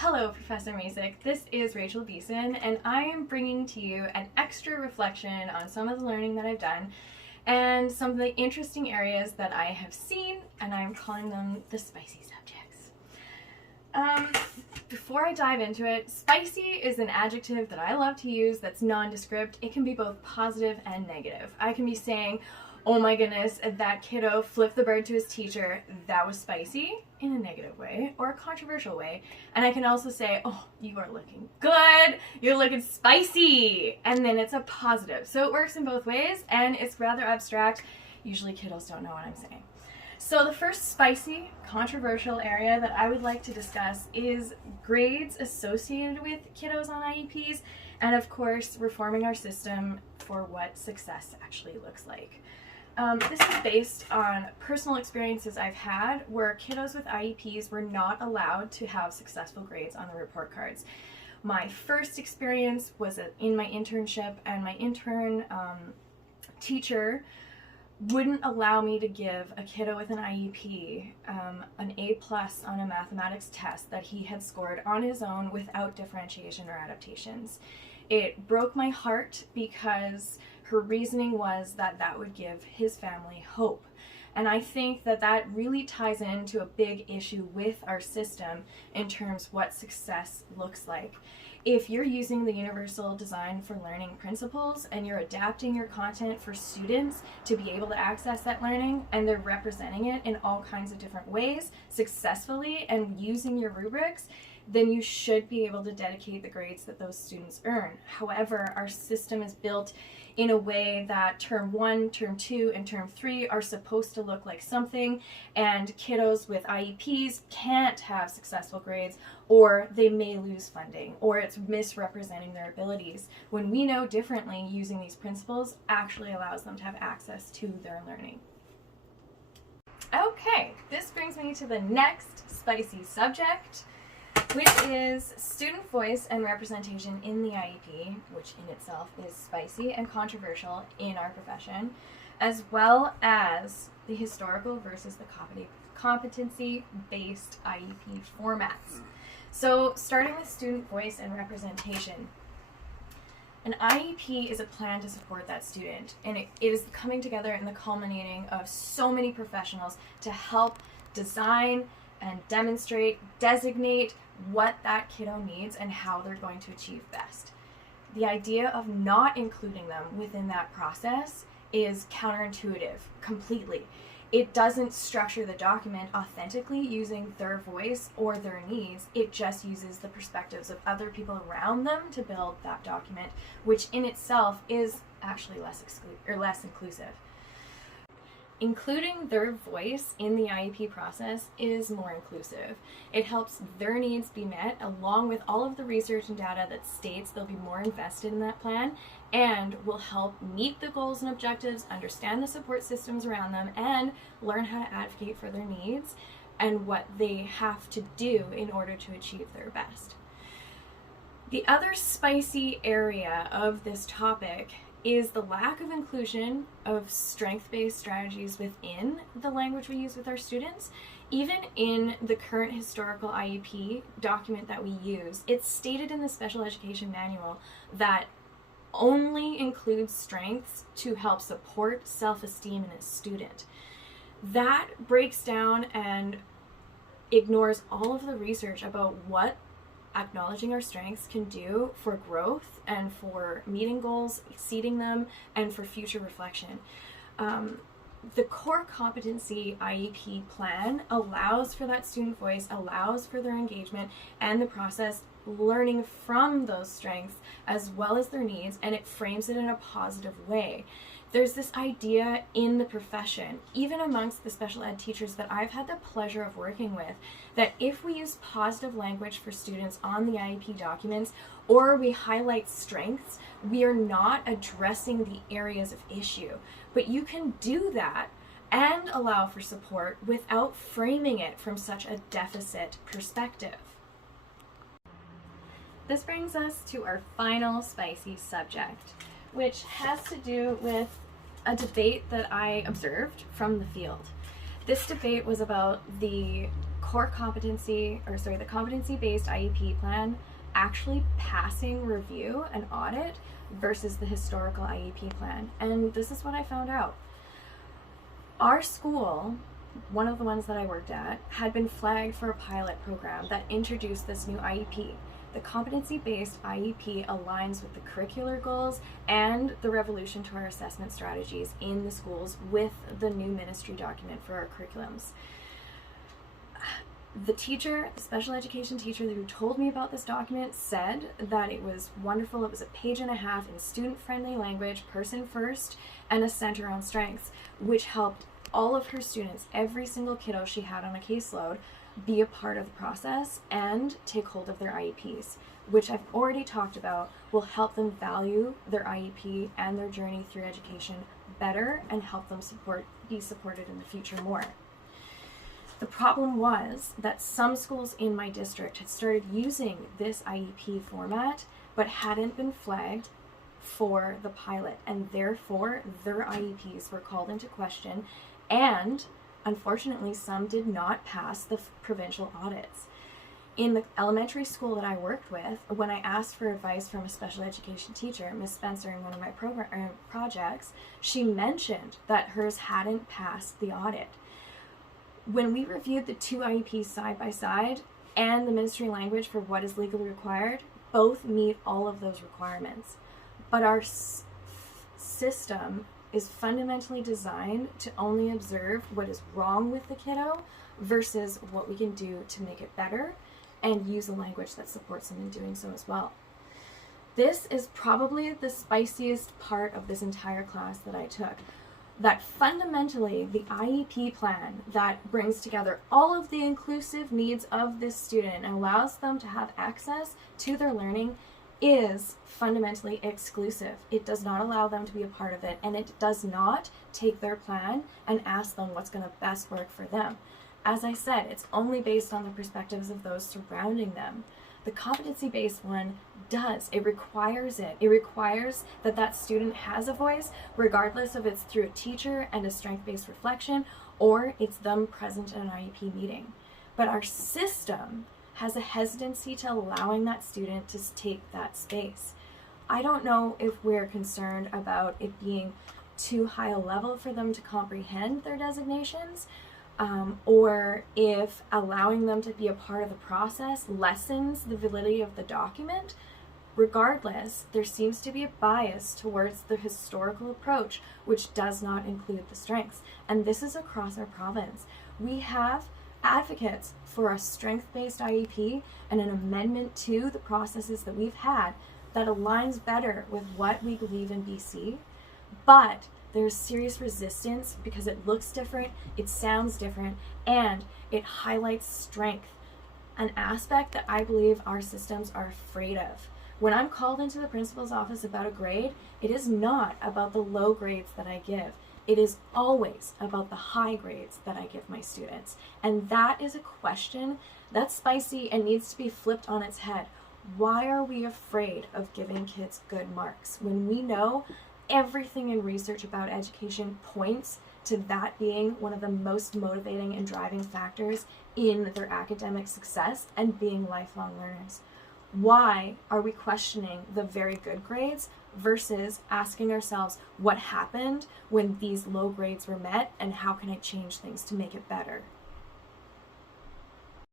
Hello, Professor Masick. This is Rachel Beeson, and I am bringing to you an extra reflection on some of the learning that I've done and some of the interesting areas that I have seen, and I'm calling them the spicy subjects. Before I dive into it, spicy is an adjective that I love to use that's nondescript. It can be both positive and negative. I can be saying, oh my goodness, that kiddo flipped the bird to his teacher. That was spicy in a negative way or a controversial way. And I can also say, oh, you are looking good. You're looking spicy. And then it's a positive. So it works in both ways and it's rather abstract. Usually kiddos don't know what I'm saying. So the first spicy, controversial area that I would like to discuss is grades associated with kiddos on IEPs and of course reforming our system for what success actually looks like. This is based on personal experiences I've had where kiddos with IEPs were not allowed to have successful grades on the report cards. My first experience was in my internship, and my intern teacher wouldn't allow me to give a kiddo with an IEP an A+ on a mathematics test that he had scored on his own without differentiation or adaptations. It broke my heart because her reasoning was that that would give his family hope. And I think that that really ties into a big issue with our system in terms of what success looks like. If you're using the Universal Design for Learning principles and you're adapting your content for students to be able to access that learning and they're representing it in all kinds of different ways successfully and using your rubrics, then you should be able to dedicate the grades that those students earn. However, our system is built in a way that term 1, term 2, and term 3 are supposed to look like something, and kiddos with IEPs can't have successful grades, or they may lose funding, or it's misrepresenting their abilities, when we know differently using these principles actually allows them to have access to their learning. Okay, this brings me to the next spicy subject, which is student voice and representation in the IEP, which in itself is spicy and controversial in our profession, as well as the historical versus the competency-based IEP formats. So starting with student voice and representation. An IEP is a plan to support that student, and it is coming together in the culminating of so many professionals to help design and demonstrate, designate what that kiddo needs and how they're going to achieve best. The idea of not including them within that process is counterintuitive completely. It doesn't structure the document authentically using their voice or their needs. It just uses the perspectives of other people around them to build that document, which in itself is actually less inclusive. Including their voice in the IEP process is more inclusive. It helps their needs be met along with all of the research and data that states they'll be more invested in that plan and will help meet the goals and objectives, understand the support systems around them, and learn how to advocate for their needs and what they have to do in order to achieve their best. The other spicy area of this topic is the lack of inclusion of strength-based strategies within the language we use with our students. Even in the current historical IEP document that we use, it's stated in the special education manual that only includes strengths to help support self-esteem in a student. That breaks down and ignores all of the research about what acknowledging our strengths can do for growth and for meeting goals, exceeding them, and for future reflection. The core competency IEP plan allows for that student voice, allows for their engagement and the process learning from those strengths as well as their needs, and it frames it in a positive way. There's this idea in the profession, even amongst the special ed teachers that I've had the pleasure of working with, that if we use positive language for students on the IEP documents, or we highlight strengths, we are not addressing the areas of issue. But you can do that and allow for support without framing it from such a deficit perspective. This brings us to our final spicy subject, which has to do with a debate that I observed from the field. This debate was about the the competency-based IEP plan actually passing review and audit versus the historical IEP plan. And this is what I found out. Our school, one of the ones that I worked at, had been flagged for a pilot program that introduced this new IEP. The competency-based IEP aligns with the curricular goals and the revolution to our assessment strategies in the schools with the new ministry document for our curriculums. The teacher, the special education teacher who told me about this document, said that it was wonderful. It was a page and a half in student-friendly language, person first, and a center on strengths, which helped all of her students, every single kiddo she had on a caseload, be a part of the process and take hold of their IEPs, which I've already talked about will help them value their IEP and their journey through education better and help them be supported in the future more. The problem was that some schools in my district had started using this IEP format but hadn't been flagged for the pilot, and therefore their IEPs were called into question, and unfortunately some did not pass the provincial audits. In the elementary school that I worked with, when I asked for advice from a special education teacher, Miss Spencer, in one of my projects, she mentioned that hers hadn't passed the audit. When we reviewed the two IEPs side by side and the ministry language for what is legally required, both meet all of those requirements. But our system is fundamentally designed to only observe what is wrong with the kiddo versus what we can do to make it better and use a language that supports them in doing so as well. This is probably the spiciest part of this entire class that I took. That fundamentally the IEP plan that brings together all of the inclusive needs of this student and allows them to have access to their learning is fundamentally exclusive. It does not allow them to be a part of it, and it does not take their plan and ask them what's going to best work for them. As I said, it's only based on the perspectives of those surrounding them. The competency-based one does. It requires it. It requires that that student has a voice, regardless if it's through a teacher and a strength-based reflection, or it's them present in an IEP meeting. But our system has a hesitancy to allowing that student to take that space. I don't know if we're concerned about it being too high a level for them to comprehend their designations, or if allowing them to be a part of the process lessens the validity of the document. Regardless, there seems to be a bias towards the historical approach, which does not include the strengths. And this is across our province. We have advocates for a strength-based IEP and an amendment to the processes that we've had that aligns better with what we believe in BC, but there's serious resistance because it looks different, it sounds different, and it highlights strength, an aspect that I believe our systems are afraid of. When I'm called into the principal's office about a grade, it is not about the low grades that I give. It is always about the high grades that I give my students. And that is a question that's spicy and needs to be flipped on its head. Why are we afraid of giving kids good marks when we know everything in research about education points to that being one of the most motivating and driving factors in their academic success and being lifelong learners? Why are we questioning the very good grades versus asking ourselves what happened when these low grades were met and how can I change things to make it better?